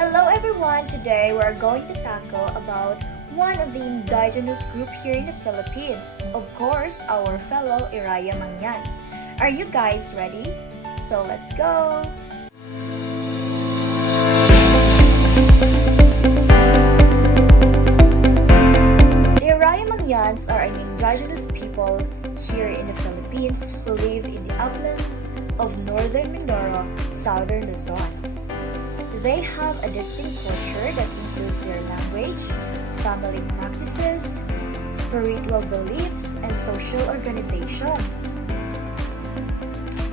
Hello everyone! Today we're going to tackle about one of the indigenous group here in the Philippines. Of course, our fellow Iraya Mangyans. Are you guys ready? So let's go! The Iraya Mangyans are an indigenous people here in the Philippines who live in the uplands of northern Mindoro, southern Luzon. They have a distinct culture that includes their language, family practices, spiritual beliefs, and social organization.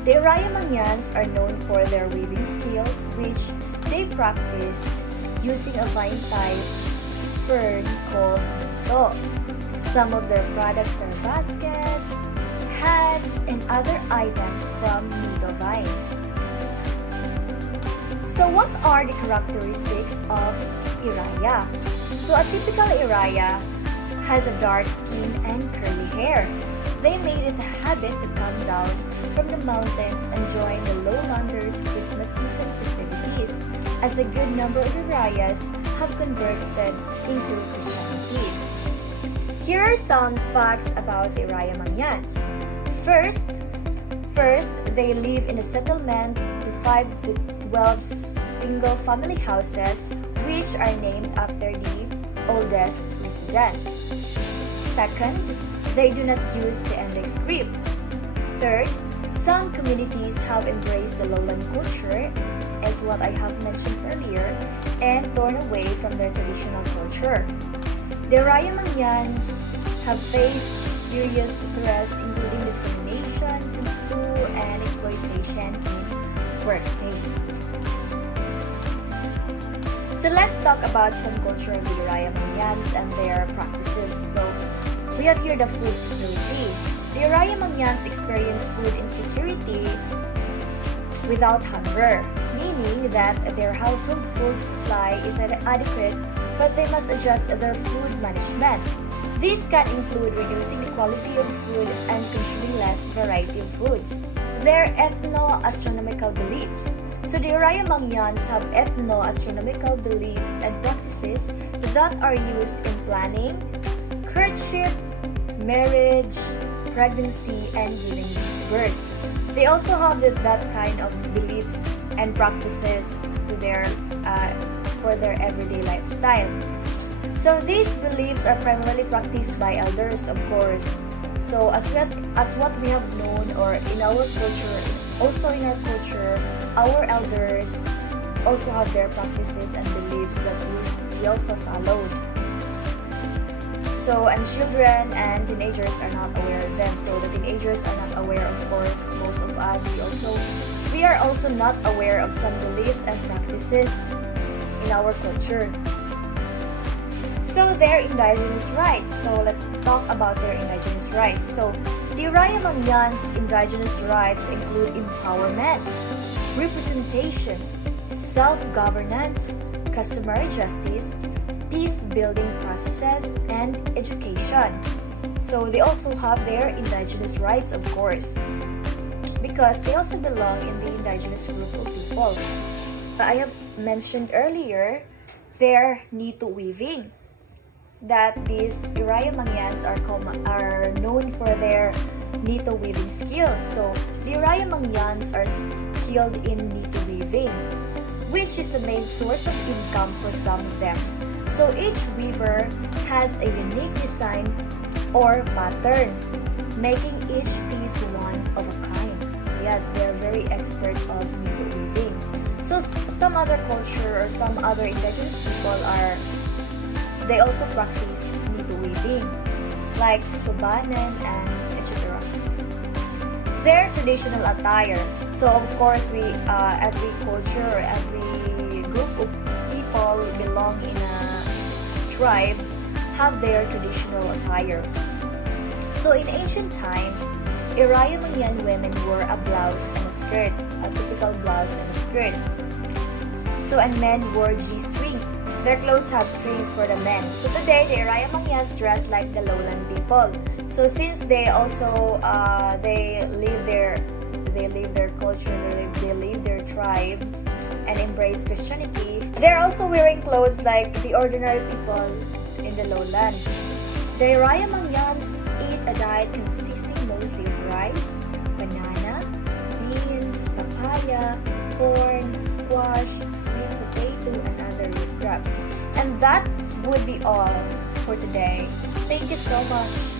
The Iraya Mangyans are known for their weaving skills, which they practiced using a vine-type fern called mito. Some of their products are baskets, hats, and other items from mito vine. So what are the characteristics of Iraya? So a typical Iraya has a dark skin and curly hair. They made it a habit to come down from the mountains and join the lowlanders' Christmas season festivities, as a good number of Irayas have converted into Christianity. Here are some facts about the Iraya Mangyans. First, they live in a settlement to 5 to 12 single-family houses which are named after the oldest resident. Second, they do not use the English script. Third, some communities have embraced the lowland culture, as what I have mentioned earlier, and torn away from their traditional culture. The Iraya Mangyans have faced serious threats including discriminations in school and exploitation in workplace. So let's talk about some culture of the Iraya Mangyans and their practices. So we have here the food security. The Iraya Mangyans experience food insecurity without hunger, meaning that their household food supply is adequate, but they must adjust their food management. This can include reducing the quality of food and consuming less variety of foods. Their ethno-astronomical beliefs. So the Iraya Mangyans have ethno-astronomical beliefs and practices that are used in planning, courtship, marriage, pregnancy, and giving birth. They also have that kind of beliefs and practices to for their everyday lifestyle. So these beliefs are primarily practiced by elders, of course. So as what we have known, or in our culture, also in our culture, our elders also have their practices and beliefs that we also followed. So, and children and teenagers are not aware of them. So the teenagers are not aware, of course. Most of us, we are also not aware of some beliefs and practices in our culture. So their indigenous rights. So let's talk about their indigenous rights. So the Iraya Mangyans' indigenous rights include empowerment, representation, self-governance, customary justice, peace-building processes, and education. So they also have their indigenous rights, of course, because they also belong in the indigenous group of people. I have mentioned earlier their nito weaving, that these Iraya Mangyans are known for their nito weaving skills. So the Iraya Mangyans are skilled in nito weaving, which is the main source of income for some of them. So each weaver has a unique design or pattern, making each piece one of a kind. Yes, they are very expert of nito weaving. So some other culture or some other indigenous people they also practice nito weaving, like subanan and etc. Their traditional attire. So of course, every culture or every group of people belong in a tribe have their traditional attire. So in ancient times, Iraya Mangyan women wore a blouse and a skirt, a typical blouse and a skirt. So and men wore G-string. Their clothes have strings for the men. So today, the Iraya Mangyans dress like the lowland people. So since they also they live their culture, they live their tribe, and embrace Christianity, they're also wearing clothes like the ordinary people in the lowland. The Iraya Mangyans eat a diet consisting mostly of rice, banana, beans, papaya, corn, squash, sweet potato, and other root crops. And that would be all for today. Thank you so much.